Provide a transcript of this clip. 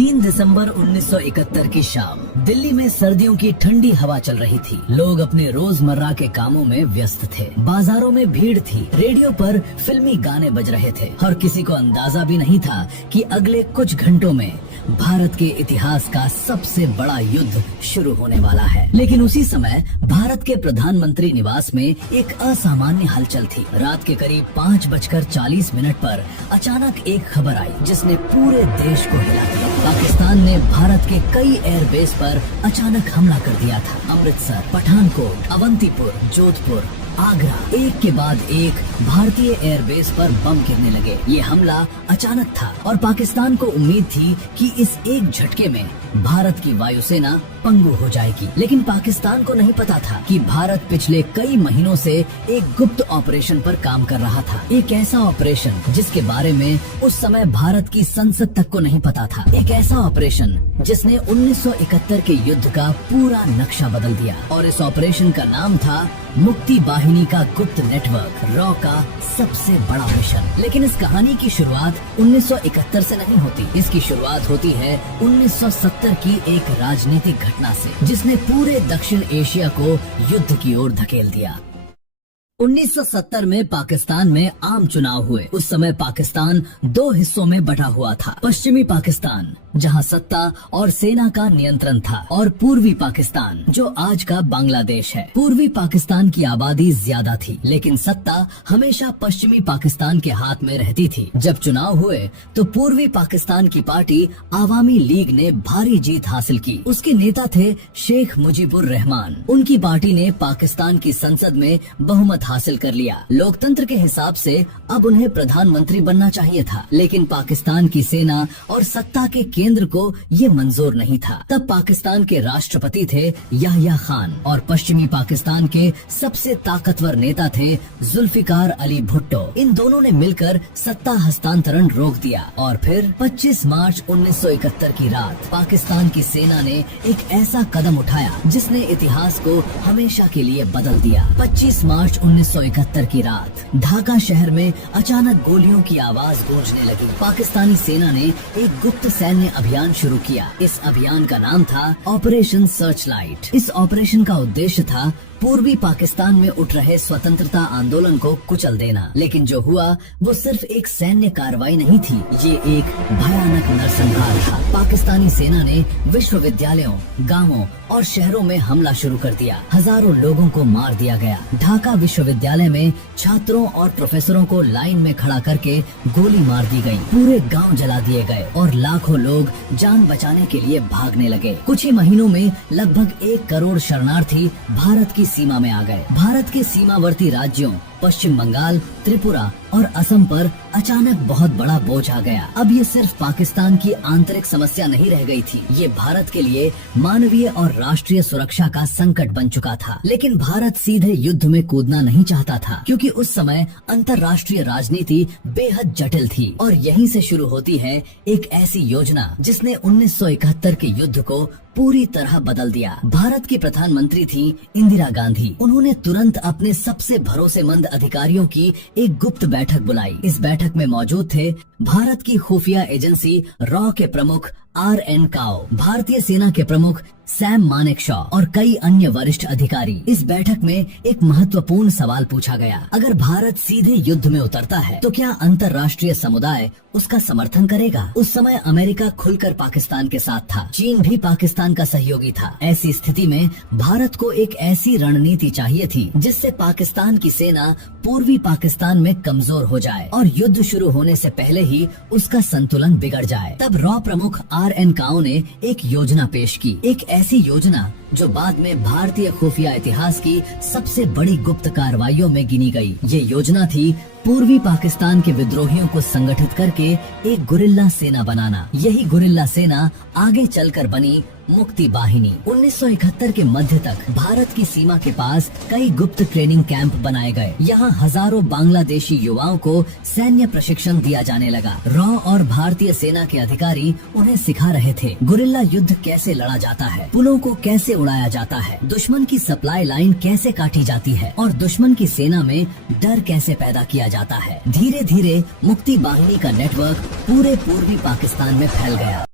3 दिसंबर 1971 की शाम दिल्ली में सर्दियों की ठंडी हवा चल रही थी। लोग अपने रोजमर्रा के कामों में व्यस्त थे। बाजारों में भीड़ थी। रेडियो पर फिल्मी गाने बज रहे थे और किसी को अंदाजा भी नहीं था कि अगले कुछ घंटों में भारत के इतिहास का सबसे बड़ा युद्ध शुरू होने वाला है। लेकिन उसी समय भारत के प्रधानमंत्री निवास में एक असामान्य हलचल थी। रात के करीब 5:40 पर अचानक एक खबर आई जिसने पूरे देश को हिला दिया। पाकिस्तान ने भारत के कई एयरबेस पर अचानक हमला कर दिया था। अमृतसर, पठानकोट, अवंतीपुर, जोधपुर, आगरा, एक के बाद एक भारतीय एयरबेस पर बम गिरने लगे। ये हमला अचानक था और पाकिस्तान को उम्मीद थी कि इस एक झटके में भारत की वायुसेना पंगु हो जाएगी। लेकिन पाकिस्तान को नहीं पता था कि भारत पिछले कई महीनों से एक गुप्त ऑपरेशन पर काम कर रहा था। एक ऐसा ऑपरेशन जिसके बारे में उस समय भारत की संसद तक को नहीं पता था। एक ऐसा ऑपरेशन जिसने 1971 के युद्ध का पूरा नक्शा बदल दिया। और इस ऑपरेशन का नाम था मुक्ति वाहिनी का गुप्त नेटवर्क, रॉ का सबसे बड़ा मिशन। लेकिन इस कहानी की शुरुआत 1971 से नहीं होती। इसकी शुरुआत होती है 1970 की एक राजनीतिक घटना से, जिसने पूरे दक्षिण एशिया को युद्ध की ओर धकेल दिया। 1970 में पाकिस्तान में आम चुनाव हुए। उस समय पाकिस्तान 2 हिस्सों में बटा हुआ था। पश्चिमी पाकिस्तान जहां सत्ता और सेना का नियंत्रण था, और पूर्वी पाकिस्तान जो आज का बांग्लादेश है। पूर्वी पाकिस्तान की आबादी ज्यादा थी, लेकिन सत्ता हमेशा पश्चिमी पाकिस्तान के हाथ में रहती थी। जब चुनाव हुए तो पूर्वी पाकिस्तान की पार्टी आवामी लीग ने भारी जीत हासिल की। उसके नेता थे शेख मुजीबुर रहमान। उनकी पार्टी ने पाकिस्तान की संसद में बहुमत हासिल कर लिया। लोकतंत्र के हिसाब से अब उन्हें प्रधानमंत्री बनना चाहिए था, लेकिन पाकिस्तान की सेना और सत्ता के केंद्र को ये मंजूर नहीं था। तब पाकिस्तान के राष्ट्रपति थे याह्या खान और पश्चिमी पाकिस्तान के सबसे ताकतवर नेता थे जुल्फिकार अली भुट्टो। इन दोनों ने मिलकर सत्ता हस्तांतरण रोक दिया और फिर 25 मार्च 1971 की रात पाकिस्तान की सेना ने एक ऐसा कदम उठाया जिसने इतिहास को हमेशा के लिए बदल दिया। 25 मार्च 1971 की रात ढाका शहर में अचानक गोलियों की आवाज गूंजने लगी। पाकिस्तानी सेना ने एक गुप्त सैन्य अभियान शुरू किया। इस अभियान का नाम था ऑपरेशन सर्चलाइट। इस ऑपरेशन का उद्देश्य था पूर्वी पाकिस्तान में उठ रहे स्वतंत्रता आंदोलन को कुचल देना। लेकिन जो हुआ वो सिर्फ एक सैन्य कार्रवाई नहीं थी, ये एक भयानक नरसंहार था। पाकिस्तानी सेना ने विश्वविद्यालयों, गांवों और शहरों में हमला शुरू कर दिया। हजारों लोगों को मार दिया गया। ढाका विश्वविद्यालय में छात्रों और प्रोफेसरों को लाइन में खड़ा करके गोली मार दी गई। पूरे गाँव जला दिए गए और लाखों लोग जान बचाने के लिए भागने लगे। कुछ ही महीनों में लगभग 1 करोड़ शरणार्थी भारत की सीमा में आ गए। भारत के सीमावर्ती राज्यों पश्चिम बंगाल, त्रिपुरा और असम पर अचानक बहुत बड़ा बोझ आ गया। अब ये सिर्फ पाकिस्तान की आंतरिक समस्या नहीं रह गई थी, ये भारत के लिए मानवीय और राष्ट्रीय सुरक्षा का संकट बन चुका था। लेकिन भारत सीधे युद्ध में कूदना नहीं चाहता था, क्योंकि उस समय अंतर्राष्ट्रीय राजनीति बेहद जटिल थी। और यहीं से शुरू होती है एक ऐसी योजना जिसने 1971 के युद्ध को पूरी तरह बदल दिया। भारत की प्रधानमंत्री थी इंदिरा गांधी। उन्होंने तुरंत अपने सबसे भरोसेमंद अधिकारियों की एक गुप्त बैठक बुलाई। इस बैठक में मौजूद थे भारत की खुफिया एजेंसी रॉ के प्रमुख RN काओ, भारतीय सेना के प्रमुख सैम मानेकशॉ और कई अन्य वरिष्ठ अधिकारी। इस बैठक में एक महत्वपूर्ण सवाल पूछा गया, अगर भारत सीधे युद्ध में उतरता है तो क्या अंतर्राष्ट्रीय समुदाय उसका समर्थन करेगा? उस समय अमेरिका खुलकर पाकिस्तान के साथ था, चीन भी पाकिस्तान का सहयोगी था। ऐसी स्थिति में भारत को एक ऐसी रणनीति चाहिए थी जिससे पाकिस्तान की सेना पूर्वी पाकिस्तान में कमजोर हो जाए और युद्ध शुरू होने से पहले ही उसका संतुलन बिगड़ जाए। तब रॉ प्रमुख RN काओ ने एक योजना पेश की, एक ऐसी योजना जो बाद में भारतीय खुफिया इतिहास की सबसे बड़ी गुप्त कार्रवाइयों में गिनी गई। ये योजना थी पूर्वी पाकिस्तान के विद्रोहियों को संगठित करके एक गुरिल्ला सेना बनाना। यही गुरिल्ला सेना आगे चलकर बनी मुक्ति वाहिनी। 1971 के मध्य तक भारत की सीमा के पास कई गुप्त ट्रेनिंग कैंप बनाए गए। यहाँ हजारों बांग्लादेशी युवाओं को सैन्य प्रशिक्षण दिया जाने लगा। रॉ और भारतीय सेना के अधिकारी उन्हें सिखा रहे थे गुरिल्ला युद्ध कैसे लड़ा जाता है, पुलों को कैसे उड़ाया जाता है, दुश्मन की सप्लाई लाइन कैसे काटी जाती है और दुश्मन की सेना में डर कैसे पैदा किया जाता है। धीरे धीरे मुक्ति वाहिनी का नेटवर्क पूरे पूर्वी पाकिस्तान में फैल गया।